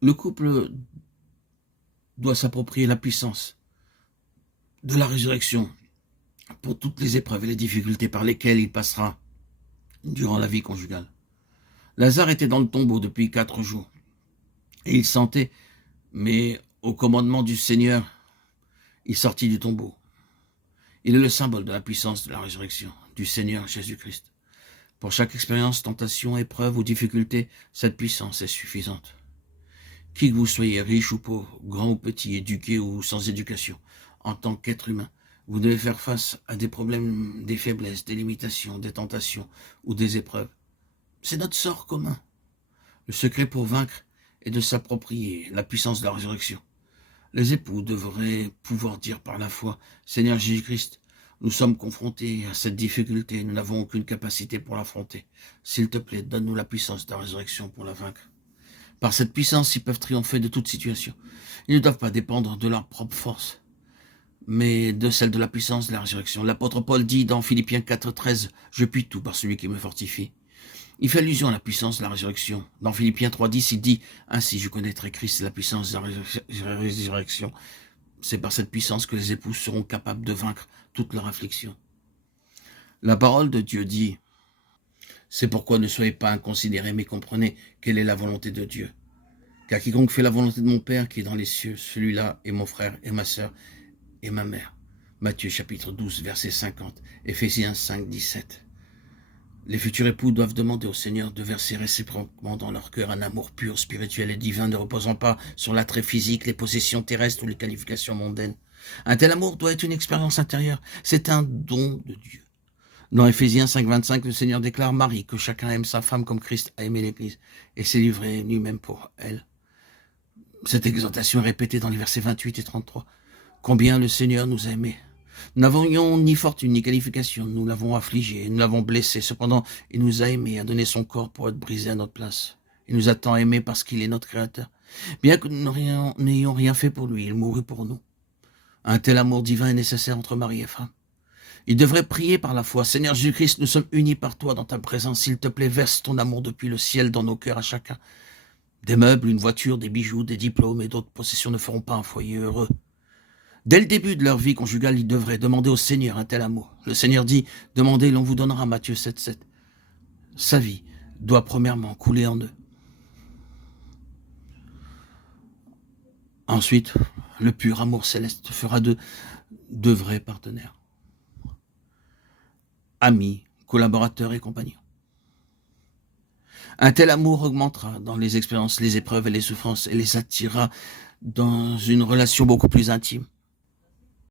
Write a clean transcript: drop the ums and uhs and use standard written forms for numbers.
Le couple doit s'approprier la puissance de la résurrection pour toutes les épreuves et les difficultés par lesquelles il passera durant la vie conjugale. Lazare était dans le tombeau depuis 4 jours et il sentait, mais au commandement du Seigneur, il sortit du tombeau. Il est le symbole de la puissance de la résurrection du Seigneur Jésus-Christ. Pour chaque expérience, tentation, épreuve ou difficulté, cette puissance est suffisante. Qui que vous soyez, riche ou pauvre, grand ou petit, éduqué ou sans éducation, en tant qu'être humain, vous devez faire face à des problèmes, des faiblesses, des limitations, des tentations ou des épreuves. C'est notre sort commun. Le secret pour vaincre est de s'approprier la puissance de la résurrection. Les époux devraient pouvoir dire par la foi, « Seigneur Jésus-Christ, nous sommes confrontés à cette difficulté, nous n'avons aucune capacité pour l'affronter. S'il te plaît, donne-nous la puissance de la résurrection pour la vaincre. » Par cette puissance, ils peuvent triompher de toute situation. Ils ne doivent pas dépendre de leur propre force, mais de celle de la puissance de la résurrection. L'apôtre Paul dit dans Philippiens 4,13, « Je puis tout par celui qui me fortifie. » Il fait allusion à la puissance de la résurrection. Dans Philippiens 3,10, il dit « Ainsi je connaîtrai Christ et la puissance de la résurrection. » C'est par cette puissance que les époux seront capables de vaincre toute leur affliction. La parole de Dieu dit « C'est pourquoi ne soyez pas inconsidérés, mais comprenez quelle est la volonté de Dieu. Car quiconque fait la volonté de mon Père qui est dans les cieux, celui-là est mon frère et ma sœur et ma mère. » Matthieu chapitre 12, verset 50, Éphésiens 5, 17. Les futurs époux doivent demander au Seigneur de verser réciproquement dans leur cœur un amour pur, spirituel et divin, ne reposant pas sur l'attrait physique, les possessions terrestres ou les qualifications mondaines. Un tel amour doit être une expérience intérieure. C'est un don de Dieu. Dans Éphésiens 5, 25, le Seigneur déclare « Marie, que chacun aime sa femme comme Christ a aimé l'Église et s'est livré lui-même pour elle. » Cette exhortation est répétée dans les versets 28 et 33. Combien le Seigneur nous a aimés. Nous n'avions ni fortune ni qualification, nous l'avons affligé, nous l'avons blessé. Cependant, il nous a aimés, a donné son corps pour être brisé à notre place. Il nous a tant aimés parce qu'il est notre Créateur. Bien que nous n'ayons rien fait pour lui, il mourut pour nous. Un tel amour divin est nécessaire entre mari et femme. Il devrait prier par la foi. Seigneur Jésus-Christ, nous sommes unis par toi dans ta présence. S'il te plaît, verse ton amour depuis le ciel dans nos cœurs à chacun. Des meubles, une voiture, des bijoux, des diplômes et d'autres possessions ne feront pas un foyer heureux. Dès le début de leur vie conjugale, ils devraient demander au Seigneur un tel amour. Le Seigneur dit, demandez, l'on vous donnera, Matthieu 7, 7. Sa vie doit premièrement couler en eux. Ensuite, le pur amour céleste fera d'eux de vrais partenaires, amis, collaborateurs et compagnons. Un tel amour augmentera dans les expériences, les épreuves et les souffrances et les attirera dans une relation beaucoup plus intime.